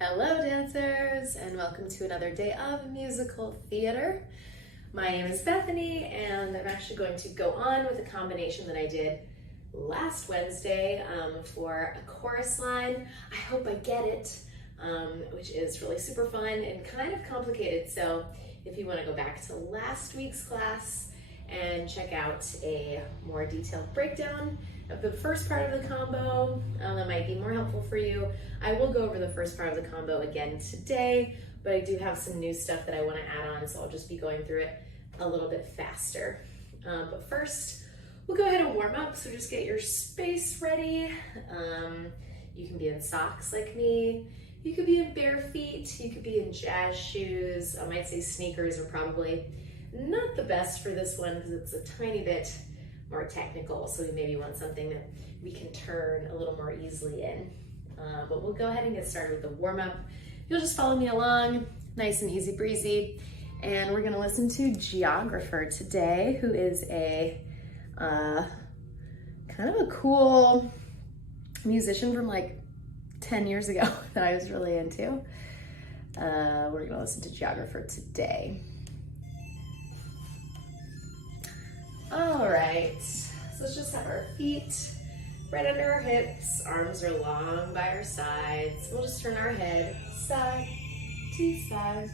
Hello dancers, and welcome to another day of musical theater. My name is Bethany, and I'm actually going to go on with a combination that I did last Wednesday for a chorus line. I hope I get it, which is really super fun and kind of complicated. So if you want to go back to last week's class and check out a more detailed breakdown of the first part of the combo, that might be more helpful for you. I will go over the first part of the combo again today, but I do have some new stuff that I want to add on, so I'll just be going through it a little bit faster. But first, we'll go ahead and warm up, so just get your space ready. You can be in socks like me, you could be in bare feet, you could be in jazz shoes. I might say sneakers are probably not the best for this one because it's a tiny bit more technical, so we maybe want something that we can turn a little more easily in. But we'll go ahead and get started with the warm-up. You'll just follow me along, nice and easy breezy. And we're gonna listen to Geographer today, who is a kind of a cool musician from like 10 years ago that I was really into. We're gonna listen to Geographer today. All right, so let's just have our feet right under our hips, arms are long by our sides. We'll just turn our head side to side,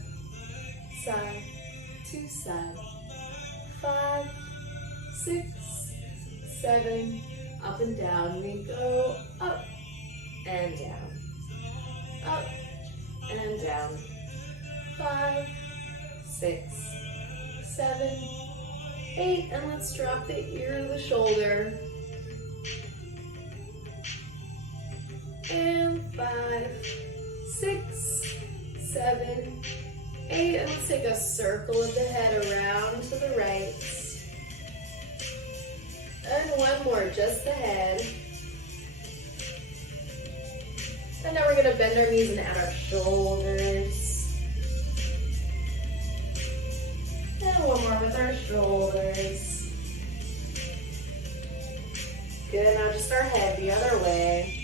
side to side. 5, 6, 7, up and down. We go up and down, up and down. 5, 6, 7, 8, and let's drop the ear to the shoulder. And 5, 6, 7, 8, and let's take a circle of the head around to the right. And one more, just the head. And now we're gonna bend our knees and add our shoulders. And one more with our shoulders. Good, now just our head the other way.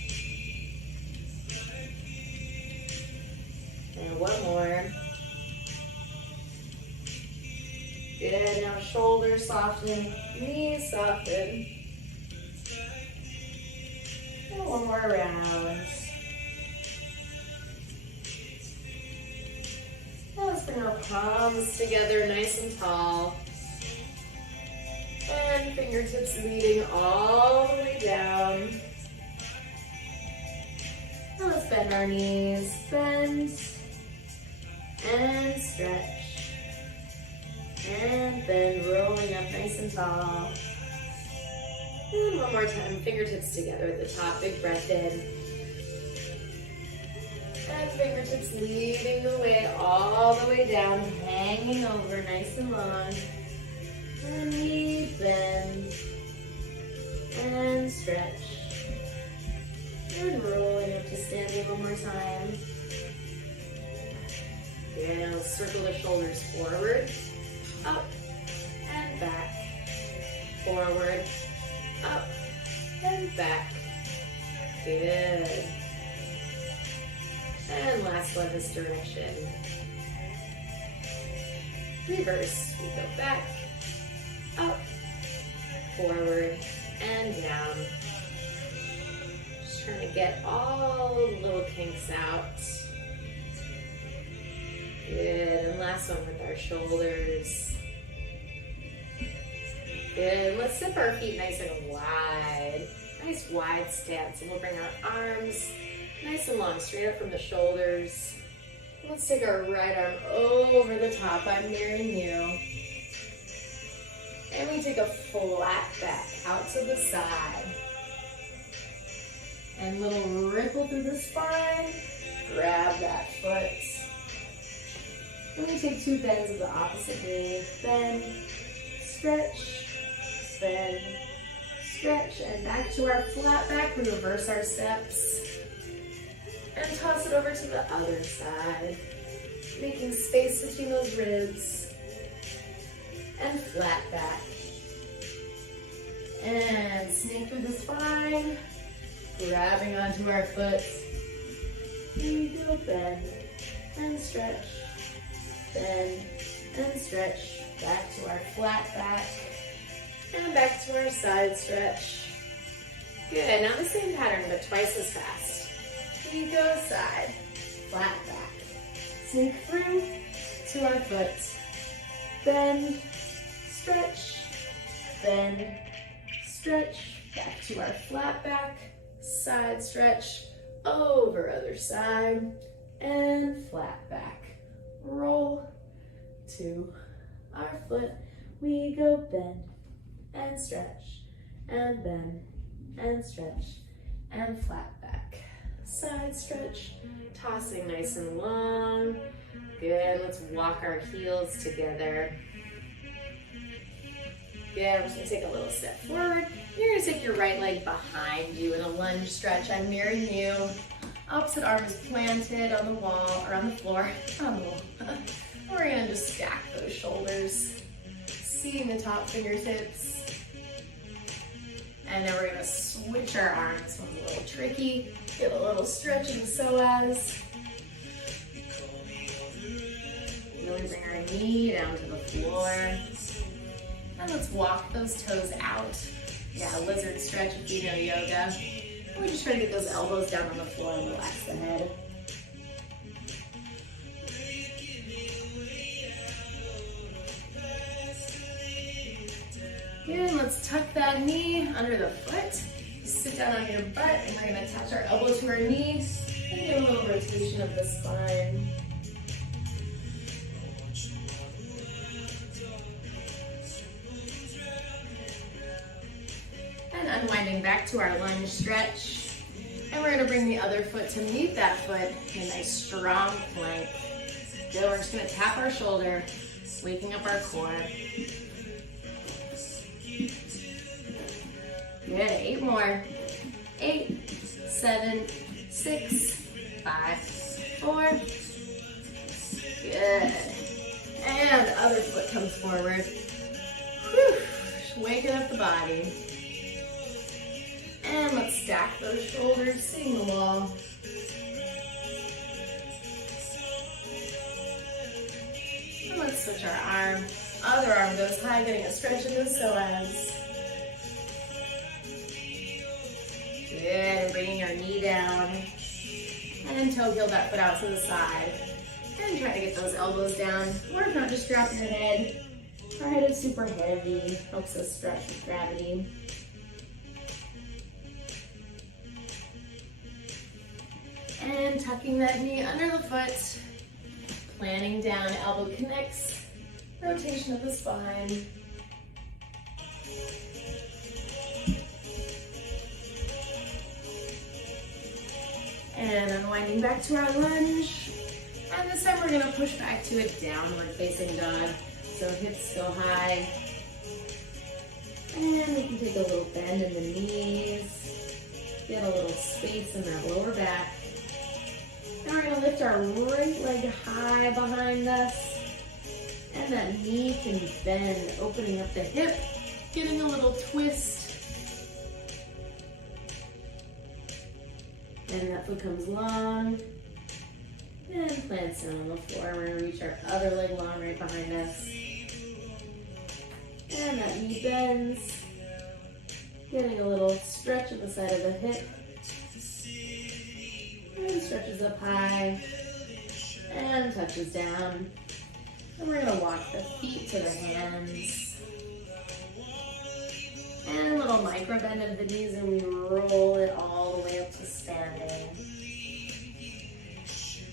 And one more. Good, now shoulders soften, knees soften. And one more round. Let's bring our palms together nice and tall. And fingertips leading all the way down. Now let's bend our knees. Bend and stretch. And bend, rolling up nice and tall. And one more time, fingertips together at the top, big breath in. And fingertips leading the way all the way down, hanging over nice and long. And knee bend and stretch. And rolling up to standing one more time. Good, now let's circle the shoulders forward, up and back. Forward, up and back. Good. And last one, this direction. Reverse, we go back, up, forward, and down. Just trying to get all the little kinks out. Good, and last one with our shoulders. Good, let's zip our feet nice and wide. Nice wide stance, and we'll bring our arms nice and long, straight up from the shoulders. Let's take our right arm over the top. I'm nearing you. And we take a flat back out to the side. And little ripple through the spine. Grab that foot. And we take 2 bends of the opposite knee. Bend, stretch, bend, stretch, and back to our flat back. We reverse our steps. And toss it over to the other side, making space between those ribs. And flat back. And snake through the spine, grabbing onto our foot. we go bend and stretch, bend and stretch, back to our flat back, and back to our side stretch. Good, now the same pattern, but twice as fast. We go side, flat back, sink through to our foot, bend, stretch, bend, stretch, back to our flat back, side stretch, over other side, and flat back. Roll to our foot. We go bend and stretch, and bend and stretch, and flat back. Side stretch, tossing nice and long. Good, let's walk our heels together. Good, we're just gonna take a little step forward. You're gonna take your right leg behind you in a lunge stretch. I'm mirroring you. Opposite arm is planted on the wall, or on the floor, on the wall. We're gonna just stack those shoulders, seeing the top fingertips. And then we're gonna switch our arms. This one's a little tricky. Get a little stretch in the psoas. Really bring our knee down to the floor. And let's walk those toes out. Yeah, lizard stretch if you know yoga. And we just try to get those elbows down on the floor and relax the head. Good, let's tuck that knee under the foot. Sit down on your butt and we're gonna attach our elbow to our knee and get a little rotation of the spine. And unwinding back to our lunge stretch. And we're gonna bring the other foot to meet that foot in a nice strong plank. Good, we're just gonna tap our shoulder, waking up our core. Good, 8 more. 8, 7, 6, 5, 4. Good. And other foot comes forward. Whew. Just waking up the body. And let's stack those shoulders, seeing the wall. And let's switch our arm. Other arm goes high, getting a stretch in the psoas. Good, and bringing our knee down. And toe heel that foot out to the side. And try to get those elbows down. Or if not, just drop your head. Our head is super heavy. Helps us stretch with gravity. And tucking that knee under the foot. Planting down, elbow connects. Rotation of the spine. And unwinding back to our lunge. And this time we're gonna push back to a downward facing dog. So hips go high. And we can take a little bend in the knees. Get a little space in that lower back. Now we're gonna lift our right leg high behind us. And that knee can bend, opening up the hip, getting a little twist. And that foot comes long. And plants down on the floor. We're gonna reach our other leg long right behind us. And that knee bends. Getting a little stretch on the side of the hip. And stretches up high. And touches down. And we're gonna walk the feet to the hands. And a little micro bend of the knees, and we roll it all the way up to standing.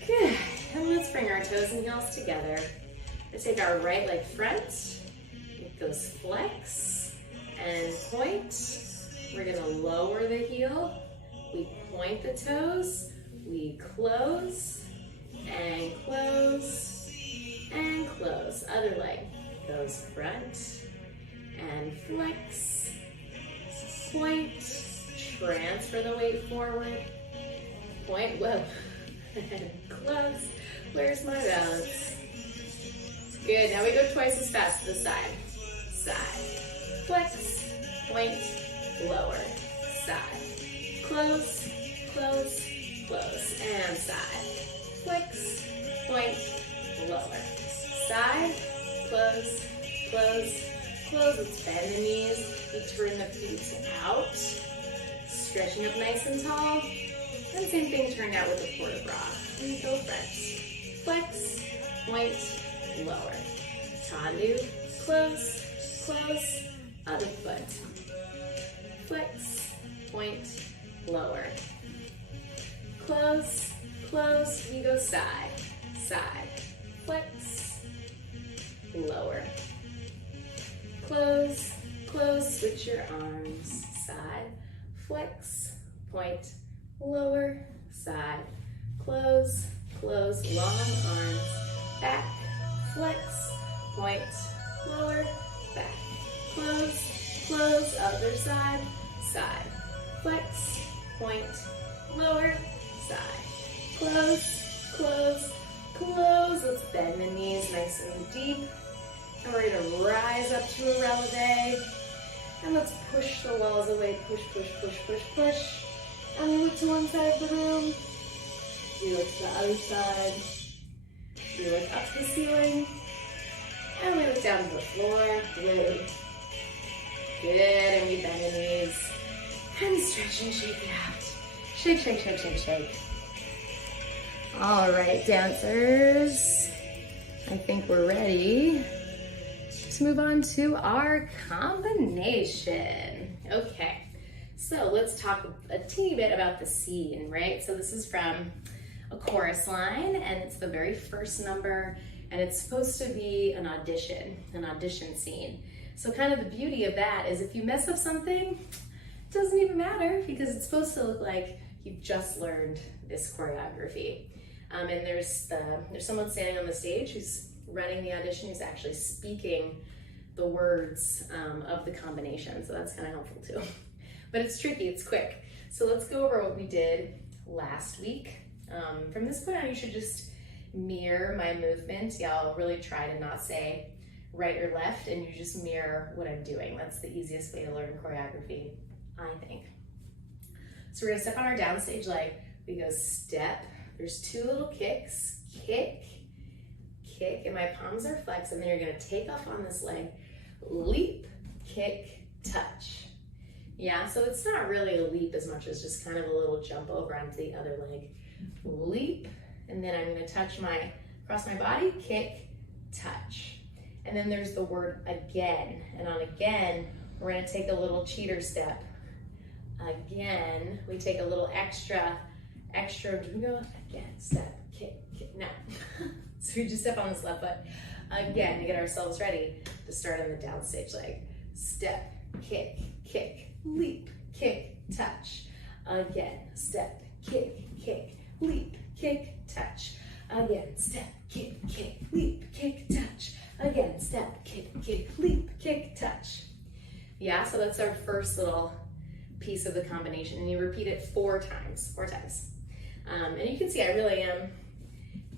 Good, and let's bring our toes and heels together. We'll take our right leg front, make those flex and point. We're gonna lower the heel, we point the toes, we close, and close, and close. Other leg goes front, and flex, point, transfer the weight forward, point, whoa, and close. Where's my balance? Good, now we go twice as fast to the side. Side, flex, point, lower, side, close, close, close, and side. Flex, point, lower. Side, close, close, close. Let's bend the knees. You turn the feet out, stretching up nice and tall. And same thing turned out with the port de bras. And go friends. Flex, point, lower. Tendu, close, close, other foot. Flex, point, lower. Close, close, you go side, side. Flex, lower. Close, close, switch your arms. Side, flex, point, lower, side. Close, close, long arms. Back, flex, point, lower, back. Close, close, other side, side. Flex, point, lower, side. Close, close, close. Let's bend the knees nice and deep. And we're gonna rise up to a releve. And let's push the walls away. Push, push, push, push, push. And we look to one side of the room. We look to the other side. We look up to the ceiling. And we look down to the floor. Good. Good, and we bend the knees. And stretch and shake out. Shake, shake, shake, shake, shake. All right, dancers. I think we're ready to move on to our combination. Okay, so let's talk a teeny bit about the scene, right? So this is from a chorus line, and it's the very first number, and it's supposed to be an audition scene. So kind of the beauty of that is if you mess up something, it doesn't even matter because it's supposed to look like you've just learned this choreography. And there's someone standing on the stage who's running the audition, who's actually speaking the words of the combination. So that's kind of helpful too. But it's tricky, it's quick. So let's go over what we did last week. From this point on, you should just mirror my movement. Yeah, I'll really try to not say right or left, and you just mirror what I'm doing. That's the easiest way to learn choreography, I think. So we're gonna step on our downstage leg. We go step. There's two little kicks. Kick, kick, and my palms are flexed, and then you're gonna take off on this leg. Leap, kick, touch. Yeah, so it's not really a leap as much as just kind of a little jump over onto the other leg. Leap, and then I'm gonna touch across my body, kick, touch. And then there's the word again. And on again, we're gonna take a little cheater step. Again, we take a little extra, we go again, step, kick, kick, now. So we just step on this left foot. Again, to get ourselves ready to start on the downstage leg. Step, kick, kick, leap, kick, touch. Again, step, kick, kick, leap, kick, touch. Again, step, kick, kick, leap, kick, touch. Again, step, kick, kick, leap, kick, touch. Yeah, so that's our first little piece of the combination, and you repeat it four times. And you can see I really am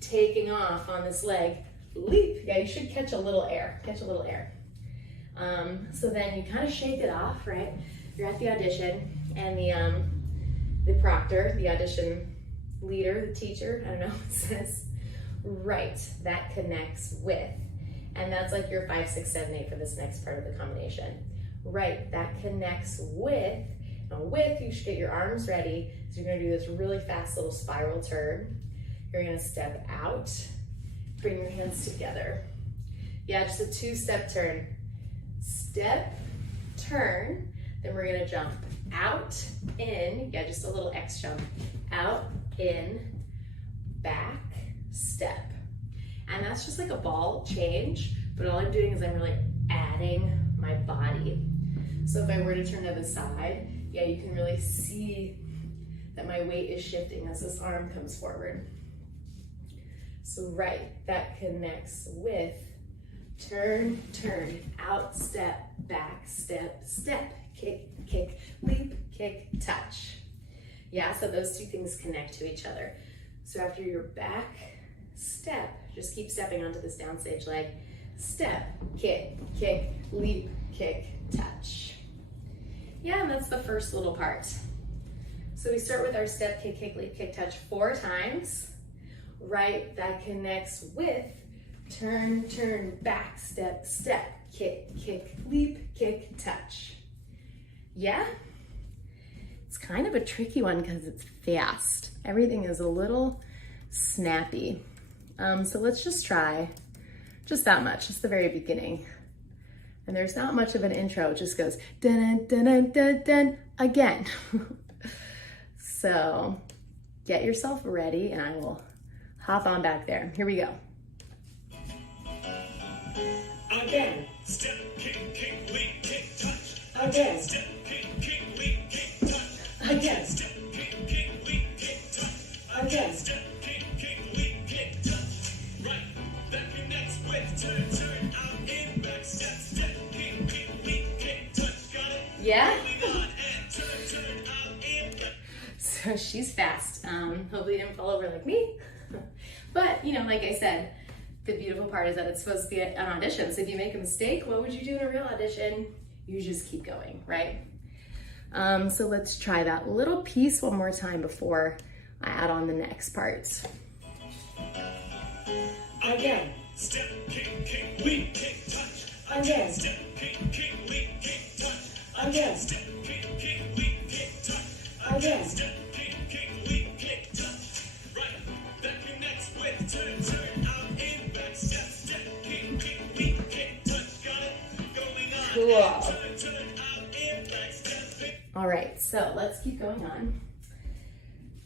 taking off on this leg. Leap, yeah, you should catch a little air, So then you kind of shake it off, right? You're at the audition, and the proctor, the audition leader, the teacher, I don't know, says, right, that connects with. And that's like your 5, 6, 7, 8 for this next part of the combination. Right, that connects with. Now with, you should get your arms ready. So you're gonna do this really fast little spiral turn. You're gonna step out, bring your hands together. Yeah, just a 2-step turn. Step, turn, then we're gonna jump out, in, yeah, just a little X jump. Out, in, back, step. And that's just like a ball change, but all I'm doing is I'm really adding my body. So if I were to turn to the side, yeah, you can really see that my weight is shifting as this arm comes forward. So right, that connects with turn, turn, out, step, back, step, step, kick, kick, leap, kick, touch. Yeah, so those two things connect to each other. So after your back step, just keep stepping onto this downstage leg. Step, kick, kick, leap, kick, touch. Yeah, and that's the first little part. So we start with our step, kick, kick, leap, kick, touch 4 times. Right, that connects with turn, turn, back, step, step, kick, kick, leap, kick, touch. Yeah? It's kind of a tricky one because it's fast. Everything is a little snappy. So let's just try just that much, just the very beginning. And there's not much of an intro, it just goes dun dun dun dun dun again. So get yourself ready and I will hop on back there. Here we go. Again. Step, kick, kick, leap, kick, touch. Again. Step, kick, kick, leap, kick, touch. Again. Step, kick, kick, leap, kick, touch. Again. Step, kick, kick, leap, kick, touch. Right, that connects with turn, turn, out, in, back, step, step, kick, kick, leap, kick, touch. Got it? Yeah? Turn, out, in, back. So she's fast. Hopefully you didn't fall over like me. But, you know, like I said, the beautiful part is that it's supposed to be an audition. So if you make a mistake, what would you do in a real audition? You just keep going, right? So let's try that little piece one more time before I add on the next part. Again. Step, kick, kick, leap, kick, touch. Again. Step, kick, kick, leap, kick, touch. Again. Step, kick, kick, leap, kick, touch. Again. Step, kick, kick, leap, kick, touch. Right, that connects with turn, turn, out, in, back, step, step, kick, kick, leap, kick, touch. Got it? Going on. Cool. Turn, turn, out, in, back, step. All right, so let's keep going on.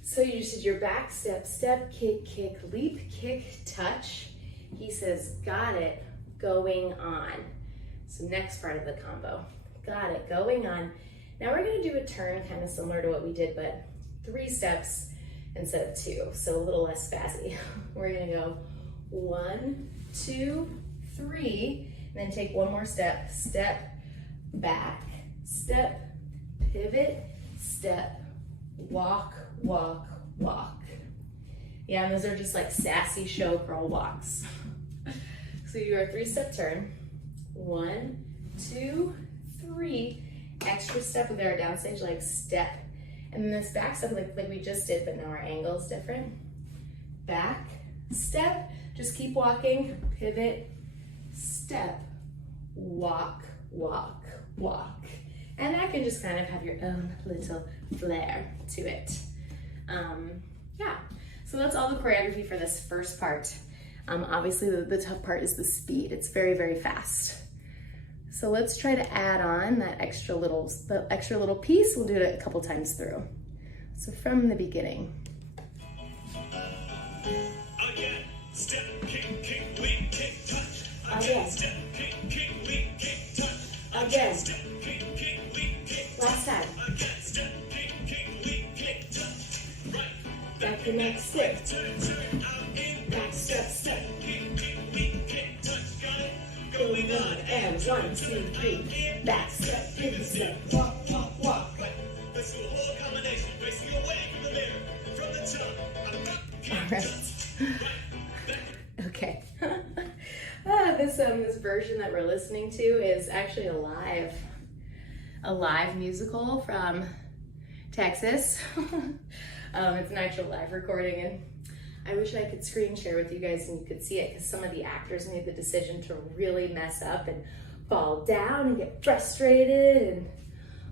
So you just did your back step, step, kick, kick, leap, kick, touch. He says, got it, going on. So next part of the combo. Got it, going on. Now we're gonna do a turn kind of similar to what we did, but 3 steps instead of 2, so a little less fast-y. We're gonna go 1, 2, 3, and then take one more step, step, back, step, pivot, step, walk, walk, walk. Yeah, and those are just like sassy showgirl walks. So you do our 3-step turn. 1, 2, 3. Extra step with our downstage leg step. And then this back step like we just did, but now our angle is different. Back, step, just keep walking, pivot, step, walk, walk, walk. And that can just kind of have your own little flair to it. Yeah, so that's all the choreography for this first part. Obviously the tough part is the speed. It's very, very fast. So let's try to add on that extra little piece. We'll do it a couple times through. So from the beginning. Again, step, kick, kick, leap, kick, touch. Again, step, kick, kick, leap, kick, touch. Again, step, kick, kick, leap, kick, touch. Last time. Again, step, kick, kick, leap, kick, touch. Right, that connects with turn, turn, out, in, back, step, step, kick, kick, leap, kick, touch. Got it? Going on, and 1, 2, 3, back step, pivot step, walk, walk, walk. Right, let's do a whole combination, facing away from the mirror, from the top. All right. Okay. This version that we're listening to is actually a live musical from Texas. It's an actual live recording, and I wish I could screen share with you guys and you could see it, because some of the actors made the decision to really mess up and fall down and get frustrated, and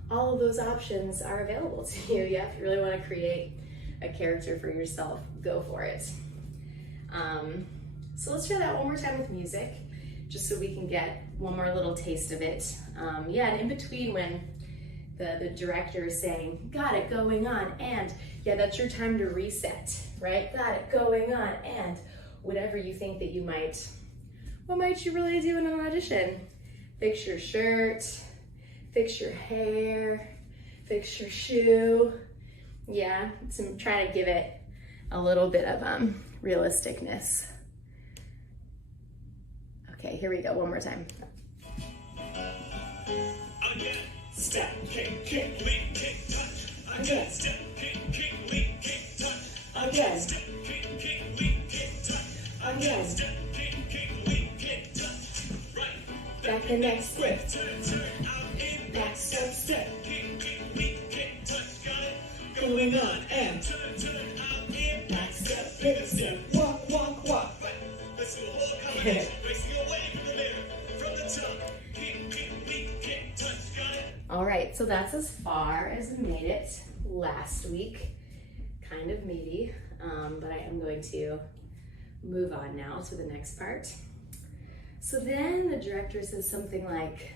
all of those options are available to you. Yeah, if you really want to create a character for yourself, go for it. So let's try that one more time with music, just so we can get one more little taste of it. Yeah, and in between when the director is saying, got it, going on, and yeah, that's your time to reset, right? Got it, going on, and whatever you think that you might, what might you really do in an audition? Fix your shirt, fix your hair, fix your shoe. Yeah, so try to give it a little bit of realisticness. Okay, here we go, one more time. Again, step, kick, kick, leap, kick, touch. Again, step, kick, kick, leap, kick, touch. Again, step, kick, kick, leap, kick, touch. Again, step, kick, kick, leap, kick, touch. Right, back the next step. Turn, turn, out, in, back, step, step. Kick, kick, leap, kick, touch. Got it? Going down, and back step, pivot step, walk, walk, walk. Good. All right, so that's as far as we made it last week. Kind of meaty, but I am going to move on now to the next part. So then the director says something like,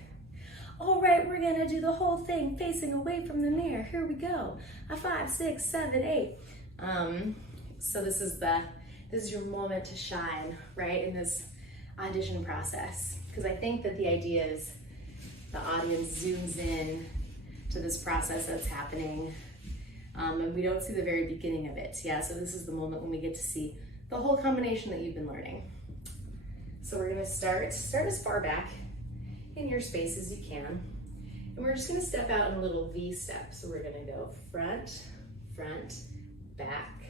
all right, we're gonna do the whole thing facing away from the mirror. Here we go. A 5, 6, 7, 8. So this is your moment to shine, right, in this audition process. Because I think that the idea is the audience zooms in to this process that's happening, and we don't see the very beginning of it. Yeah, so this is the moment when we get to see the whole combination that you've been learning. So we're gonna start as far back in your space as you can. And we're just gonna step out in a little V step. So we're gonna go front, front, back,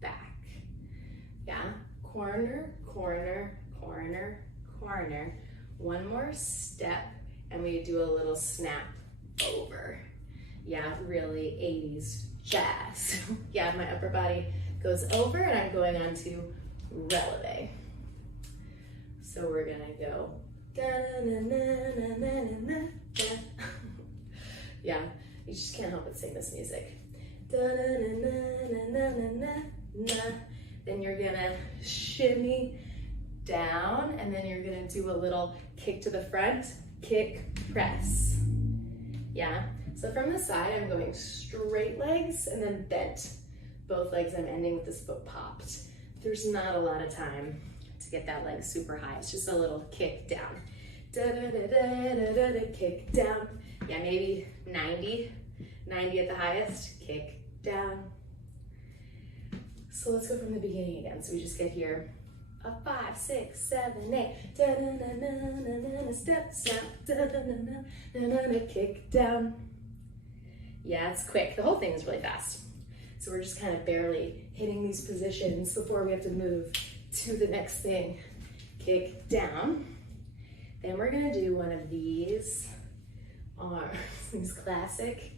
back. Yeah, corner, corner, corner, corner. One more step, and we do a little snap over. Yeah, really 80s jazz. Yeah, my upper body goes over and I'm going on to releve. So we're gonna go da-na-na-na-na-na-na-na. Yeah, you just can't help but sing this music. Da-na-na-na-na-na-na-na. Then you're gonna shimmy down, and then you're gonna do a little kick to the front, kick, press. Yeah, so from the side, I'm going straight legs and then bent. Both legs, I'm ending with this foot popped. There's not a lot of time to get that leg super high. It's just a little kick down. Da-da-da-da-da-da, kick down. Yeah, maybe 90 at the highest, kick down. So let's go from the beginning again. So we just get here. A 5, 6, 7, 8. Da-na-na-na-na-na, step, snap, da-na-na-na-na-na, kick down. Yeah, it's quick. The whole thing is really fast. So we're just kind of barely hitting these positions before we have to move to the next thing. Kick down. Then we're gonna do one of these arms, these classic,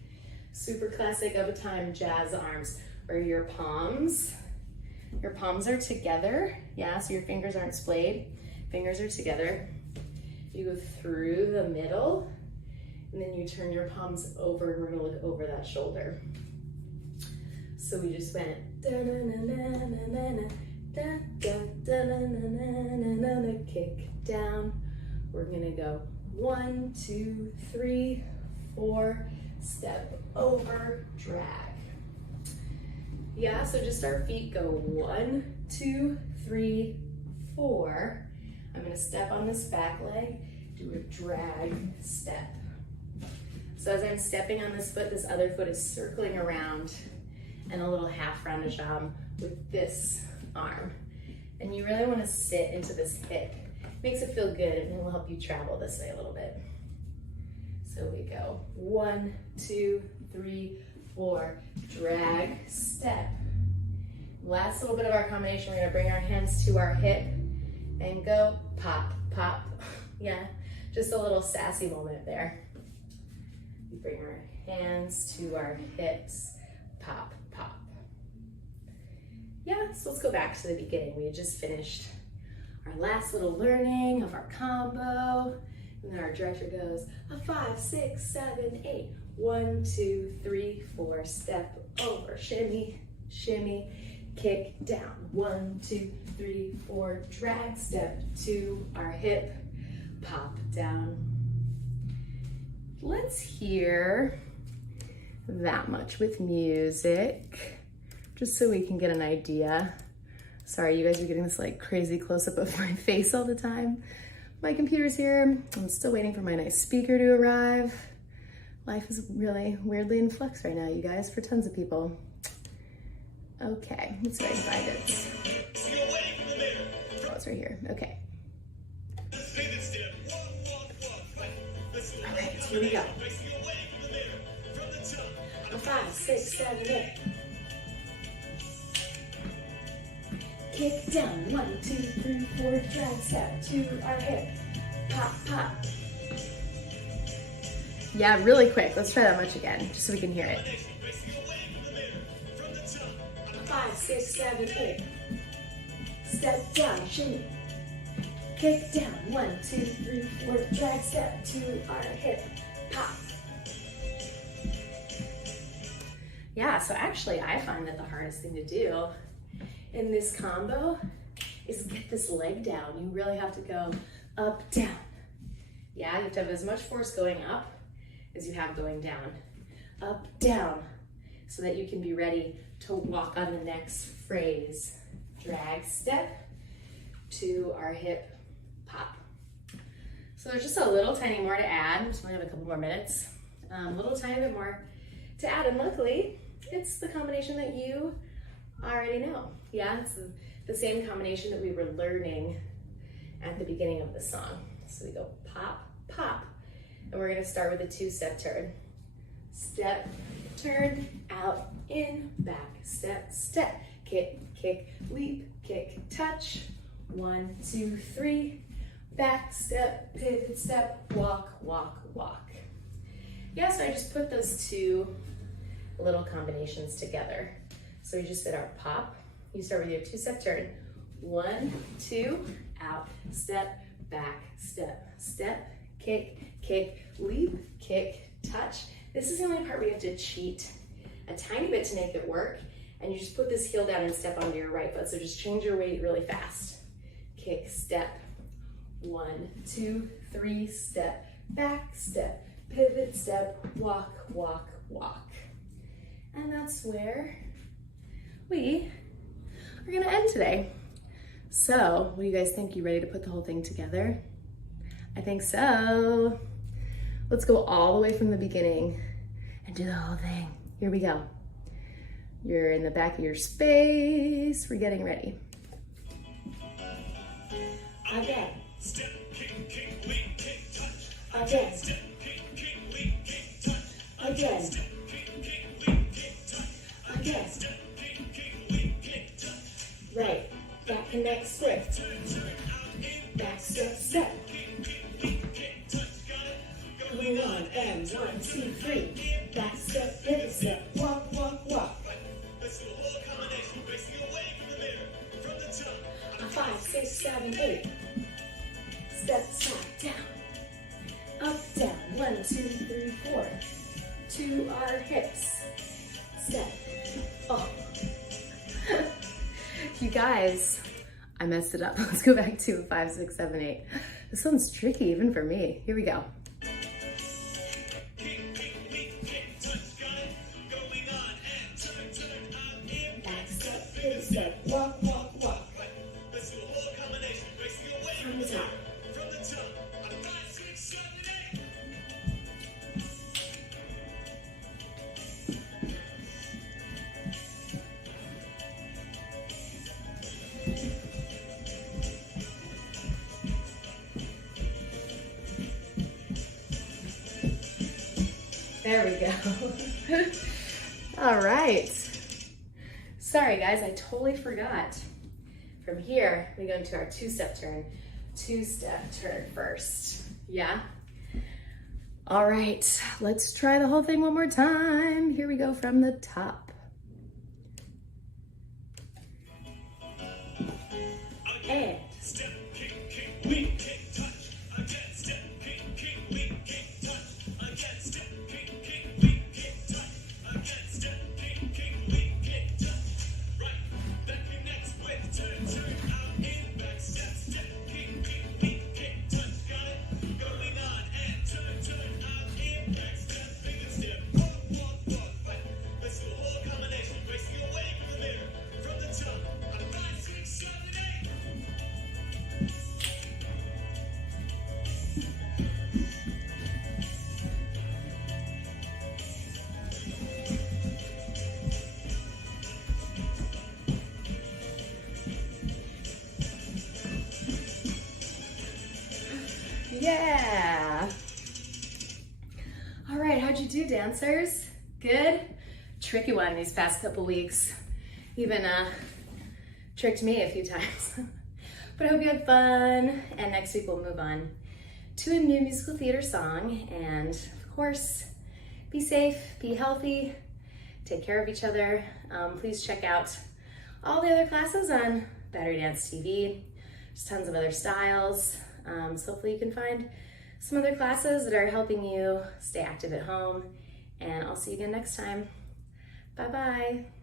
super classic of a time jazz arms, where your palms are together. Yeah, so your fingers aren't splayed, fingers are together. You go through the middle, and then you turn your palms over, and we're gonna look over that shoulder. So we just went da-na-na-na-na-na, da-da-da-na-na-na-na, kick down. We're gonna go 1, 2, 3, 4, step over, drag. Yeah, so just our feet go 1, 2, 3, 4. I'm gonna step on this back leg, do a drag step. So as I'm stepping on this foot, this other foot is circling around and a little half round de jambe with this arm. And you really wanna sit into this hip. Makes it feel good, and it will help you travel this way a little bit. So we go 1, 2, 3, 4, drag, step. Last little bit of our combination, we're gonna bring our hands to our hip and go pop, pop. Yeah, just a little sassy moment there. We bring our hands to our hips, pop, pop. Yeah, so let's go back to the beginning. We had just finished our last little learning of our combo. And then our director goes, a 5, 6, 7, 8. 1, 2, 3, 4, step over, shimmy, shimmy, kick down. 1, 2, 3, 4, drag, step to our hip, pop down. Let's hear that much with music, just so we can get an idea. Sorry, you guys are getting this like crazy close-up of my face all the time. My computer's here. I'm still waiting for my nice speaker to arrive. Life is really weirdly in flux right now, you guys, for tons of people. Okay, let's see if I can find it. Oh, it's right here. Okay. All right, here we go. 5, 6, 7, 8. Kick down, 1, 2, 3, 4, drag, step to our hip, pop, pop. Yeah, really quick. Let's try that much again, just so we can hear it. 6, 7, 8. Step down, shimmy. Kick down, 1, 2, 3, 4. Drag step to our hip, pop. Yeah, so actually I find that the hardest thing to do in this combo is get this leg down. You really have to go up, down. Yeah, you have to have as much force going up as you have going down. Up, down, so that you can be ready to walk on the next phrase. Drag step to our hip, pop. So there's just a little tiny more to add. Just only have a couple more minutes. A little tiny bit more to add, and luckily, it's the combination that you already know. Yeah, it's the same combination that we were learning at the beginning of the song. So we go pop, pop, and we're gonna start with a 2-step turn. Step, turn, out, in, back, step, step, kick, kick, leap, kick, touch. 1, 2, 3, back, step, pivot, step, walk, walk, walk. Yeah, so I just put those two little combinations together. So we just did our pop. You start with your 2-step turn. 1, 2, out, step, back, step, step, kick, kick, leap, kick, touch. This is the only part where you have to cheat a tiny bit to make it work, and you just put this heel down and step onto your right foot. So just change your weight really fast. Kick, step, 1, 2, 3, step, back, step, pivot, step, walk, walk, walk. And that's where we are gonna end today. So, what do you guys think? You ready to put the whole thing together? I think so. Let's go all the way from the beginning and do the whole thing. Here we go. You're in the back of your space. We're getting ready. Again. Step, kick, kick, leap, kick, touch. Again. Step, kick, kick, leap, kick, touch. Again. Step, kick, kick, leap, kick, touch. Again. Step, kick, kick, leap, kick, touch. Right. Back connect, split. Back step, step. Going on, and 1, 2, 3. Back step, pivot step, walk, walk, walk. Let's do a whole combination, facing away from the mirror, from the top. 5, 6, 7, 8. Step, step, down. Up, down, 1, 2, 3, 4. To our hips. Step, up. You guys, I messed it up. Let's go back to 5, 6, 7, 8. This one's tricky even for me. Here we go. Back step, pivot step, walk, walk, walk. Let's do a whole combination, racing away from the top. From the top. 5, 6, 7, 8. There we go. All right. Sorry guys, I totally forgot. From here, we go into our 2-step turn. 2-step turn first. Yeah? All right, let's try the whole thing one more time. Here we go from the top. And step, kick, kick, leap, kick, touch. Again, step, kick, kick, leap, kick, touch. Again, step, kick, kick, leap, kick, touch. Again, step, kick, kick, leap, kick, touch. Right, back connect, split, turn, turn, out, in, back, step, step, kick, kick, leap, kick, touch. Got it? Going on, and turn, turn, out, in, back, step, pivot step, walk, walk, walk. Right, let's do a whole combination, racing away from the mirror, from the top. 5, 6, 7, 8. Yeah. All right, how'd you do, dancers? Good? Tricky one these past couple weeks. Even tricked me a few times. But I hope you had fun, and next week we'll move on to a new musical theater song. And of course, be safe, be healthy, take care of each other. Please check out all the other classes on Battery Dance TV. There's tons of other styles. So hopefully you can find some other classes that are helping you stay active at home. And I'll see you again next time. Bye-bye.